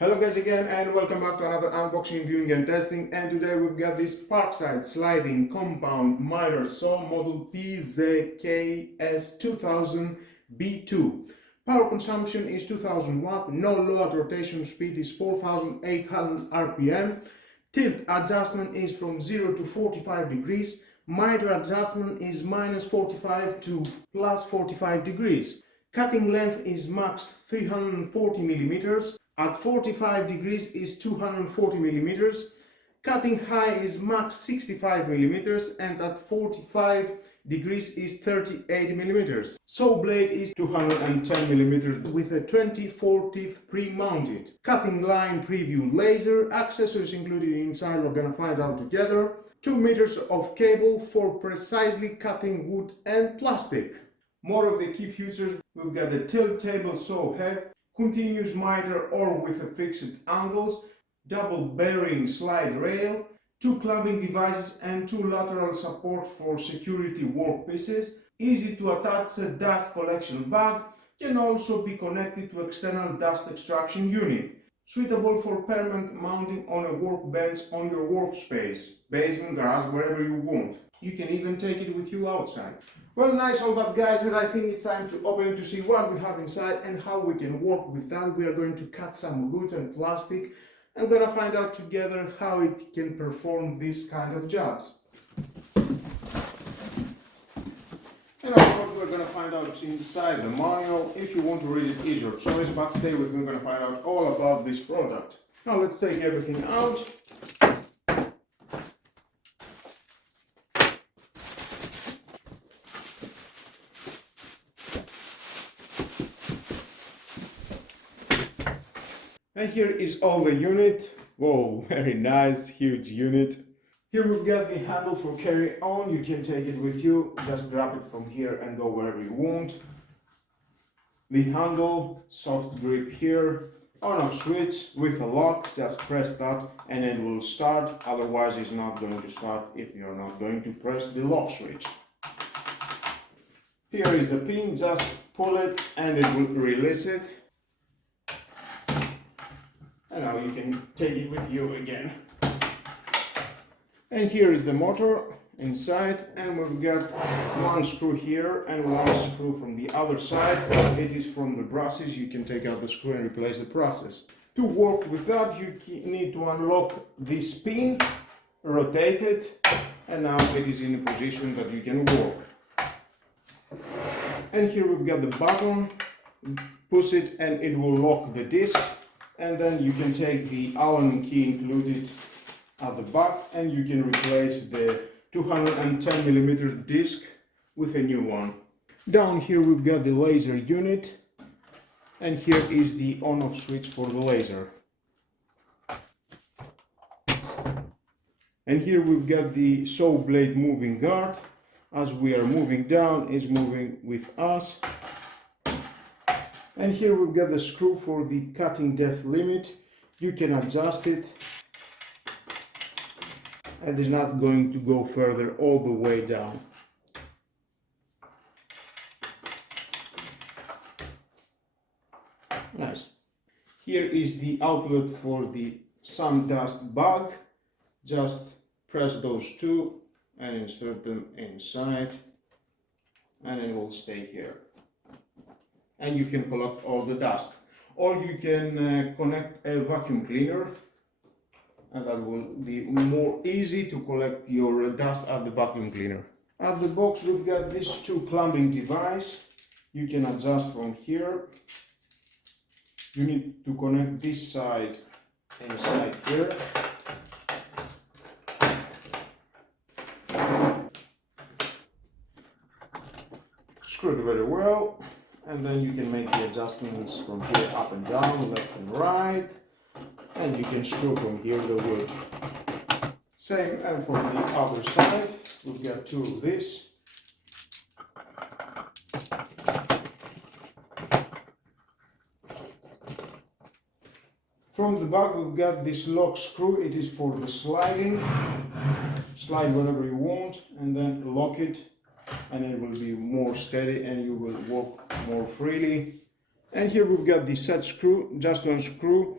Hello guys again, and welcome back to another unboxing, viewing and testing. And today we've got this Parkside sliding compound Mitre saw model PZKS 2000 B2. Power consumption is 2000 watt, no load rotation speed is 4800 RPM. Tilt adjustment is from 0 to 45 degrees. Mitre adjustment is -45 to +45 degrees. Cutting length is max 340 millimeters. At 45 degrees is 240 millimeters. Cutting high is max 65 millimeters, and at 45 degrees is 38 millimeters. Saw blade is 210 millimeters with a 24 teeth pre-mounted. Cutting line preview laser. Accessories included inside we're gonna find out together. 2 meters of cable for precisely cutting wood and plastic. More of the key features: we've got the tilt table saw head, continuous miter or with a fixed angles, double bearing slide rail, 2 clamping devices and 2 lateral support for security workpieces, easy to attach a dust collection bag, can also be connected to external dust extraction unit, suitable for permanent mounting on a workbench on your workspace, basement, garage, wherever you want. You can even take it with you outside. Well, nice all that, guys, and I think it's time to open it to see what we have inside and how we can work with that. We are going to cut some wood and plastic and we're gonna find out together how it can perform this kind of jobs. And of course we're gonna find out inside the manual. If you want to read it, is your choice, but stay with me, we're gonna find out all about this product. Now let's take everything out. And here is all the unit. Whoa, very nice, huge unit. Here we've got the handle for carry on. You can take it with you. Just grab it from here and go wherever you want. The handle, soft grip here. On-off switch with a lock. Just press that and it will start. Otherwise it's not going to start if you're not going to press the lock switch. Here is the pin. Just pull it and it will release it. And now you can take it with you again. And here is the motor inside, and we've got one screw here and one screw from the other side. It is from the brushes. You can take out the screw and replace the brushes. To work with that, you need to unlock this pin, rotate it, and now it is in a position that you can work. And here we've got the button. Push it and it will lock the disc. And then you can take the Allen key included at the back and you can replace the 210mm disc with a new one. Down here we've got the laser unit, and here is the on-off switch for the laser. And here we've got the saw blade moving guard. As we are moving down, it's moving with us. And here we've got the screw for the cutting depth limit. You can adjust it, and it's not going to go further all the way down. Nice. Here is the outlet for the sun dust bag. Just press those two and insert them inside, and it will stay here. And you can collect all the dust, or you can connect a vacuum cleaner, and that will be more easy to collect your dust at the vacuum cleaner. At the box we've got these 2 clamping devices. You can adjust from here. You need to connect this side inside here. Screw it very well. And then you can make the adjustments from here up and down, left and right, and you can screw from here the wood. Same, and from the other side, we've got 2 of these. From the back we've got this lock screw. It is for the sliding. Slide whenever you want and then lock it, and it will be more steady and you will walk more freely. And here we've got the set screw. Just unscrew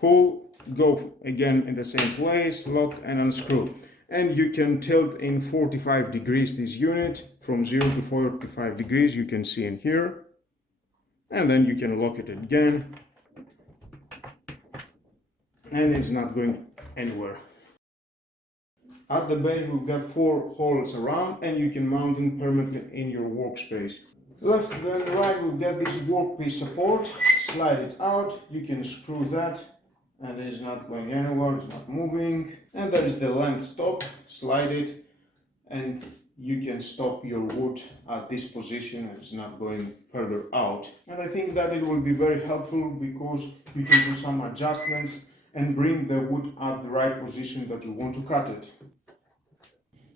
pull, go again in the same place, lock and unscrew. And you can tilt in 45 degrees this unit, from 0 to 45 degrees, you can see in here. And then you can lock it again. And it's not going anywhere. At the base we've got 4 holes around, and you can mount them permanently in your workspace. Left and right we've got this workpiece support. Slide it out, you can screw that, and it is not going anywhere, it's not moving. And there is the length stop, slide it, and you can stop your wood at this position and it's not going further out. And I think that it will be very helpful because you can do some adjustments and bring the wood at the right position that you want to cut it.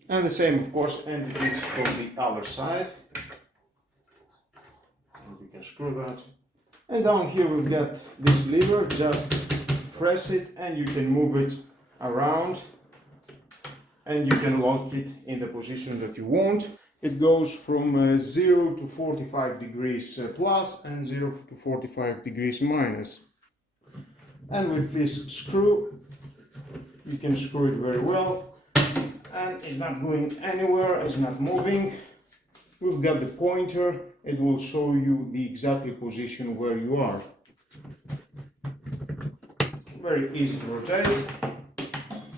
And the same, of course, entities from the other side. And we can screw that. And down here we've got this lever, just press it and you can move it around. And you can lock it in the position that you want. It goes from 0 to 45 degrees plus and 0 to 45 degrees minus. And with this screw, you can screw it very well. And it's not going anywhere, it's not moving. We've got the pointer, it will show you the exact position where you are. Very easy to rotate.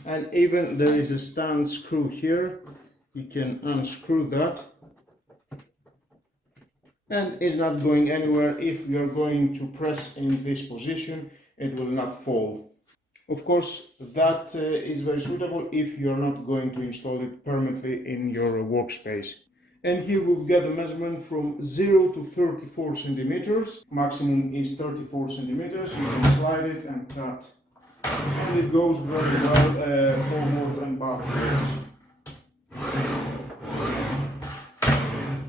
And even there is a stand screw here, you can unscrew that. And it's not going anywhere. If you are going to press in this position, it will not fall. Of course, that is very suitable if you are not going to install it permanently in your workspace. And here we've got a measurement from 0 to 34 centimeters. Maximum is 34 centimeters. You can slide it and cut. And it goes very well forward and backwards.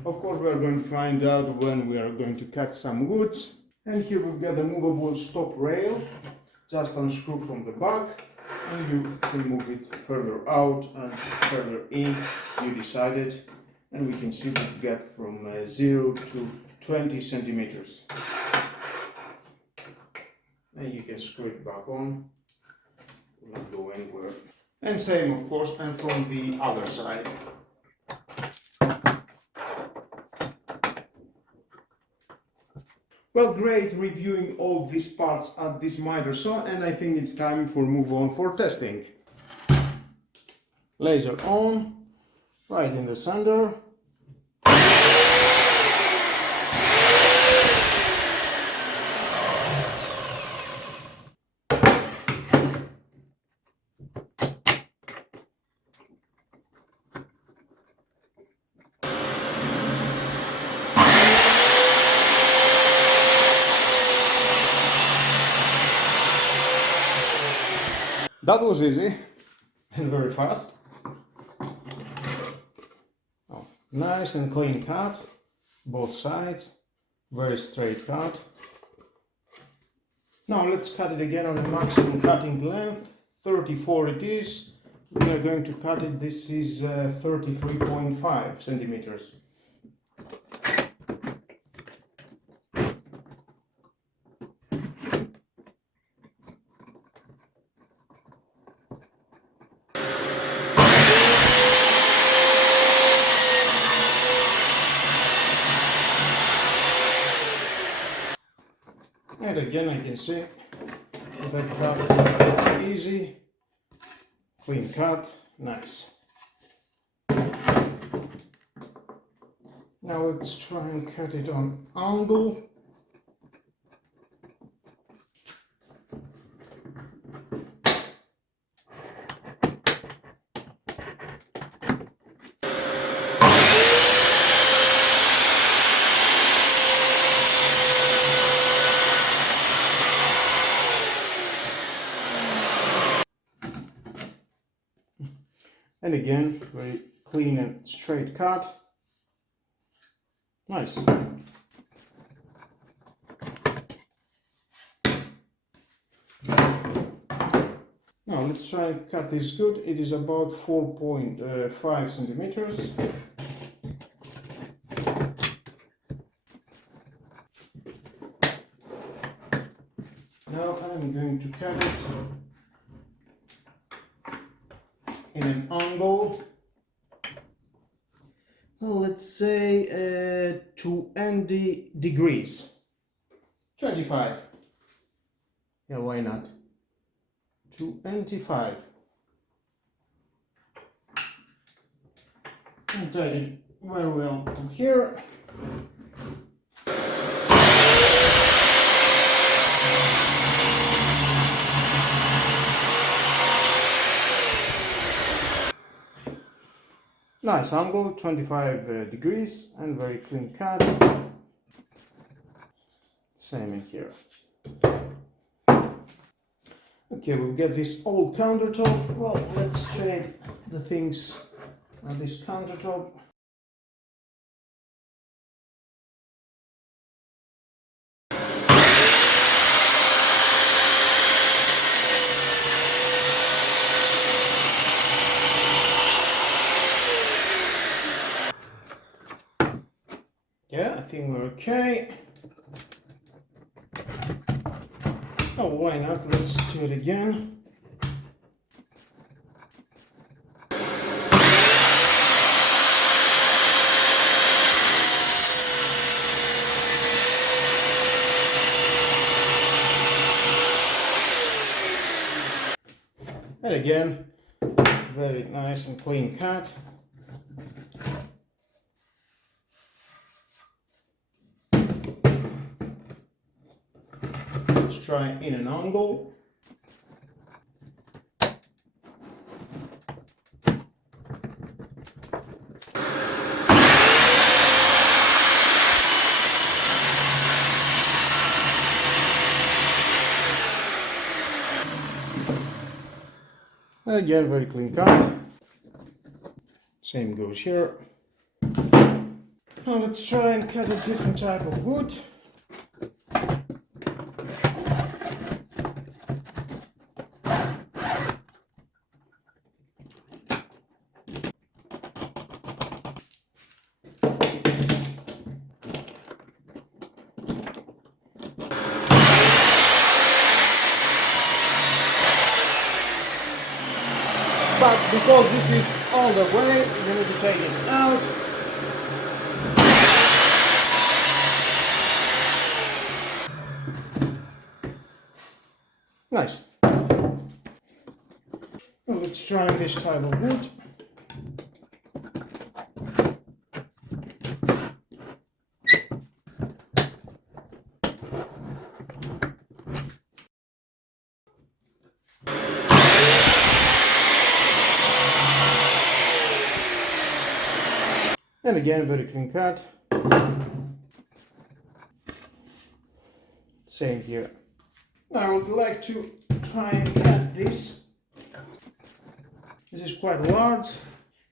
Of course, we are going to find out when we are going to cut some woods. And here we've got the movable stop rail. Just unscrew from the back and you can move it further out and further in, you decide it. And we can see we've got from 0 to 20 centimeters. And you can screw it back on, it will not go anywhere. And same, of course, and from the other side. Well, great reviewing all these parts at this miter saw, and I think it's time for move on for testing. Laser on, right in the center. That was easy and very fast. Oh, nice and clean cut, both sides, very straight cut. Now let's cut it again on a maximum cutting length, 34 it is. We are going to cut it, this is 33.5 centimeters. And again, I can see that cut is easy, clean cut, nice. Now let's try and cut it on angle. And again, very clean and straight cut. Nice. Now let's try and cut this good. It is about 4.5 centimeters. Now I'm going to cut it in an angle, well, let's say 20 degrees. 25. Yeah, why not? 25. And tied it very well from here. Nice angle, 25 degrees, and very clean cut. Same in here. Okay, we've got this old countertop. Well, let's trade the things on this countertop. Yeah, I think we're okay. Oh, why not? Let's do it again. And again, very nice and clean cut. Let's try in an angle. Again, very clean cut. Same goes here. Now let's try and cut a different type of wood. But because this is all the way, you need to take it out. Nice. Well, let's try this type of wood. And again, very clean cut. Same here. Now I would like to try and cut this. This is quite large.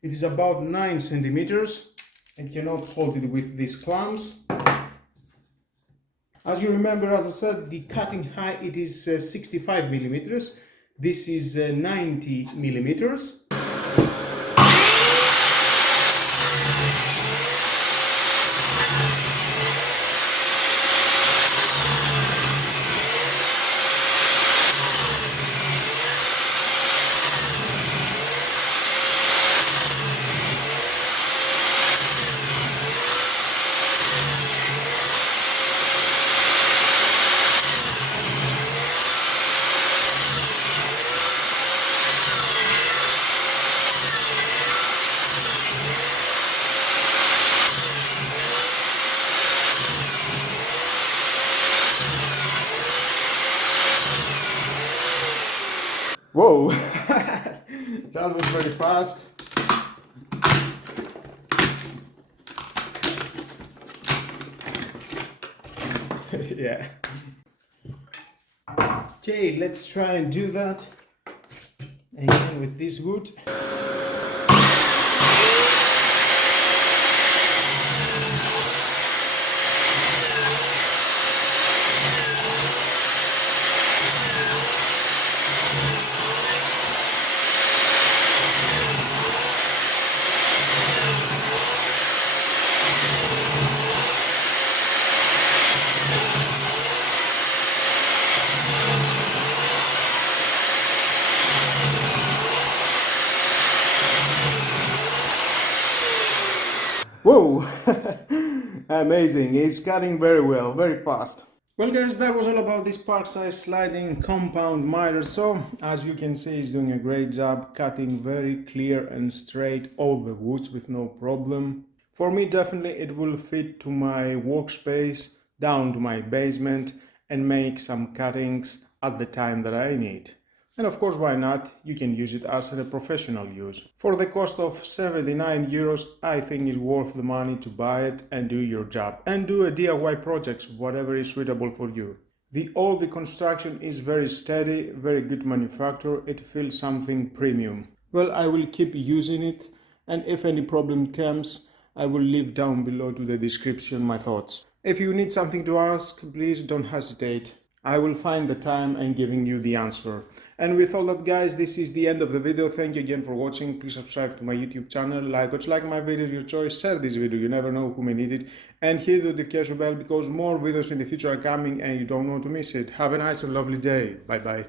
It is about 9 centimeters. I cannot hold it with these clamps. As you remember, as I said, the cutting height it is 65 millimeters. This is 90 millimeters. Whoa, that was very fast. Yeah. Okay, let's try and do that again with this wood. Whoa! Amazing, it's cutting very well, very fast. Well guys, that was all about this Parkside sliding compound miter. So as you can see, it's doing a great job cutting very clear and straight all the woods with no problem. For me, definitely it will fit to my workspace, down to my basement, and make some cuttings at the time that I need. And of course, why not? You can use it as a professional use. For the cost of 79 euros, I think it's worth the money to buy it and do your job. And do a DIY projects, whatever is suitable for you. All the construction is very steady, very good manufacturer. It feels something premium. Well, I will keep using it. And if any problem comes, I will leave down below to the description my thoughts. If you need something to ask, please don't hesitate. I will find the time and giving you the answer. And with all that guys, this is the end of the video. Thank you again for watching. Please subscribe to my YouTube channel, like my videos, your choice, share this video, you never know who may need it, and hit the notification bell because more videos in the future are coming and you don't want to miss it. Have a nice and lovely day. Bye bye.